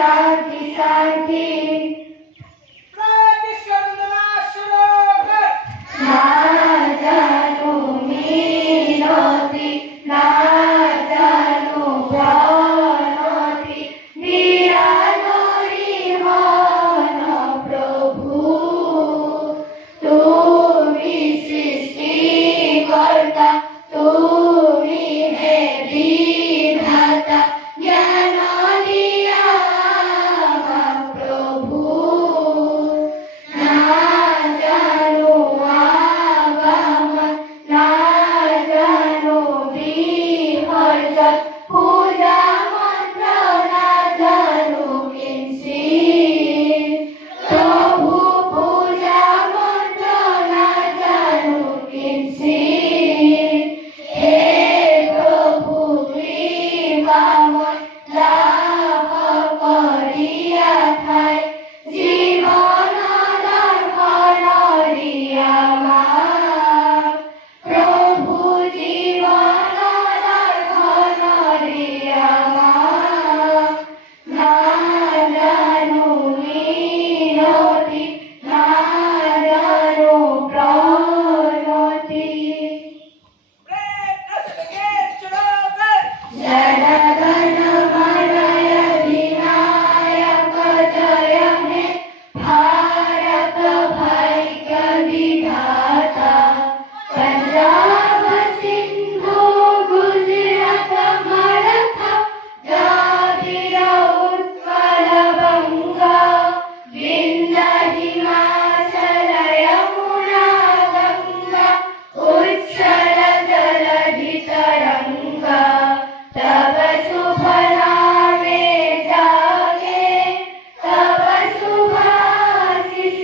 शांति शांति ना जानो मीनोति ना जानो प्राणोति निरानोरी मन प्रभु तुमी सृष्टि कर्ता तुमी है विधाता ज्ञान दिया प्रभु ना जानो आगम ना जानो विसर्जन पूजा मंत्र ना जानो किंचित प्रभु पूजा मंत्र ना जानो किंचित हे प्रभु कृपामय लाभ करिया थाय जीवन दर्शन दिया प्रभु जीवन दर्शन दिया ना जानो मीनोति ना जानो प्राणोति जनगणमनधिनायक जय हे भारत भाग्य विधाता पंजाब सिंधु गुजरात मराठा द्राविड उत्कल बंगा विंध्य हिमाचल यमुना गंगा उच्छल जलधि तरंगा तब शुभ नामे जागे तब शुभाशिष